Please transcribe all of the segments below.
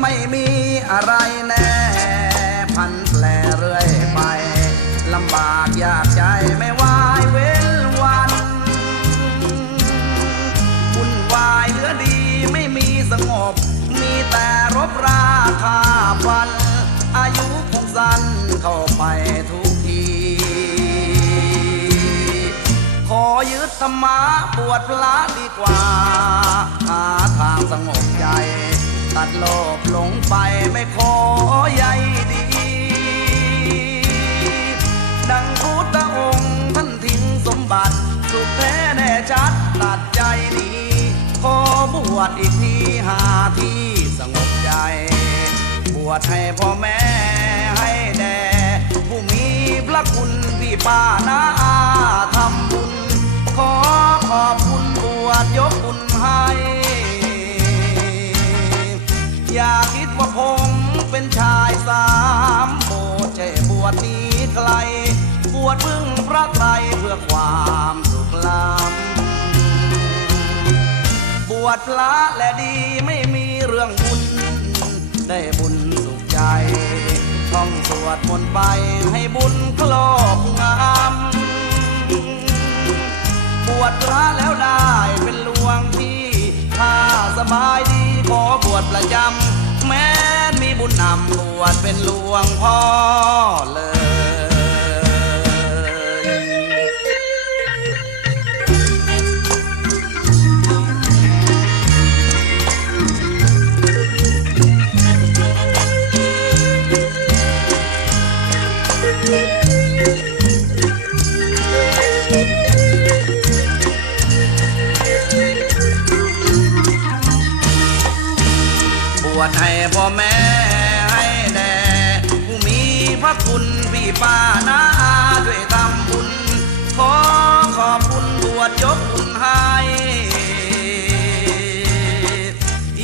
้ไม่มีอะไรแน่ พันแปลเรื่อยไปลำบากยากใจไม่วายเว้นวันวุ่นวายเหลือดีไม่มีสงบ มีแต่รบราคาฟัน อายุคงสั้นเข้าไปทุกทีขอยึดธรรมะบวชพระดีกว่า หลงไปไม่ขอใยดี ดังพุทธองค์ท่านทิ้งสมบัติ สุขแท้แน่ชัดตัดใจนี้ ขอบวชอีกทีหาที่สงบใจ บวชให้พ่อแม่ให้แด่ผู้มีพระคุณพี่ป้านา ลบวชพึ่งพระไตรเพื่อความสุขล้ำบวชพระและดีไม่มีเรื่องบุญ ได้บุญสุขใจท่องสวดมนต์ไปให้บุญครอบงำบวชพระแล้วได้เป็นหลวงพี่ถ้าสบายดีขอบวชประจำแม้มีบุญนำบวชเป็นหลวงพ่อเลย วชให้พ่อแม่ให้แด่ผู้มีพระคุณพี่ป้านาอาด้วยทำบุญ ขอขอบคุณบวชยกบุญให้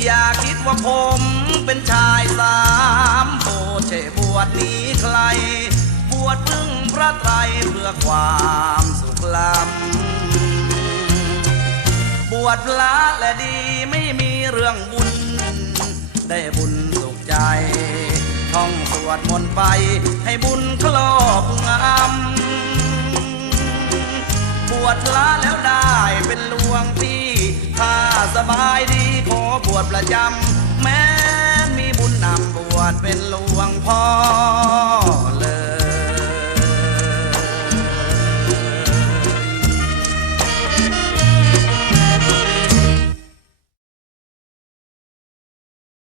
อย่าคิดว่าผมเป็นชายสามโปรดใช่บวชนี้ใคร บวชพึ่งพระไตรเพื่อความสุขล้ำบวชพระและดีไม่มีเรื่องบุญ ได้บุญสุขใจ ท่องสวดมนต์ไปให้บุญครอบงำบวชละแล้วได้เป็นหลวงพี่ถ้าสบายดีขอบวชประจำแม้มีบุญนำบวชเป็นหลวงพ่อ